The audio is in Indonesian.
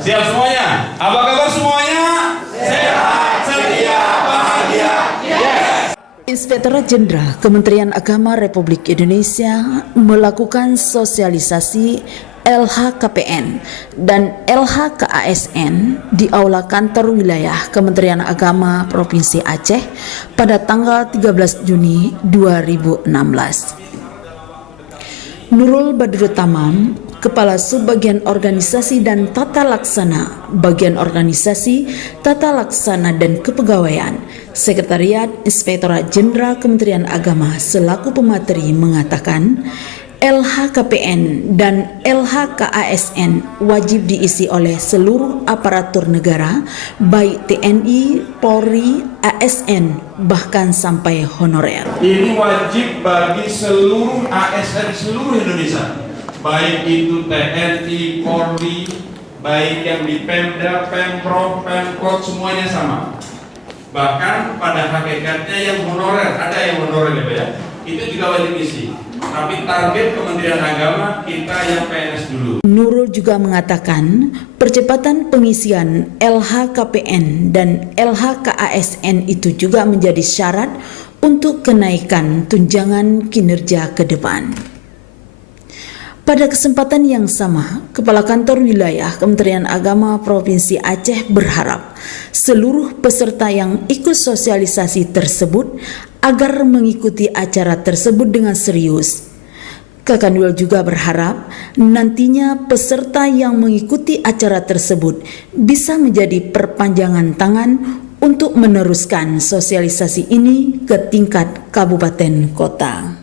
Siap semuanya? Apa kabar semuanya? Sehat, setia, bahagia. Yes. Inspektorat Jenderal Kementerian Agama Republik Indonesia melakukan sosialisasi LHKPN dan LHKASN di Aula Kantor Wilayah Kementerian Agama Provinsi Aceh pada tanggal 13 Juni 2016. Nurul Badrut Tamam, Kepala Subbagian Organisasi dan Tata Laksana, Bagian Organisasi, Tata Laksana dan Kepegawaian, Sekretariat Inspektorat Jenderal Kementerian Agama selaku pemateri mengatakan, LHKPN dan LHKASN wajib diisi oleh seluruh aparatur negara, baik TNI, Polri, ASN, bahkan sampai honorer. Ini wajib bagi seluruh ASN seluruh Indonesia, baik itu TNI, Polri, baik yang di Pemda, Pemprov, Pemkot, semuanya sama. Bahkan pada hakikatnya yang honorer, ada yang honorer ya, itu juga wajib isi. Tapi target Kementerian Agama kita yang PNS dulu. Nurul juga mengatakan percepatan pengisian LHKPN dan LHKASN itu juga menjadi syarat untuk kenaikan tunjangan kinerja ke depan. Pada kesempatan yang sama, Kepala Kantor Wilayah Kementerian Agama Provinsi Aceh berharap seluruh peserta yang ikut sosialisasi tersebut agar mengikuti acara tersebut dengan serius. Kakanwil juga berharap nantinya peserta yang mengikuti acara tersebut bisa menjadi perpanjangan tangan untuk meneruskan sosialisasi ini ke tingkat kabupaten kota.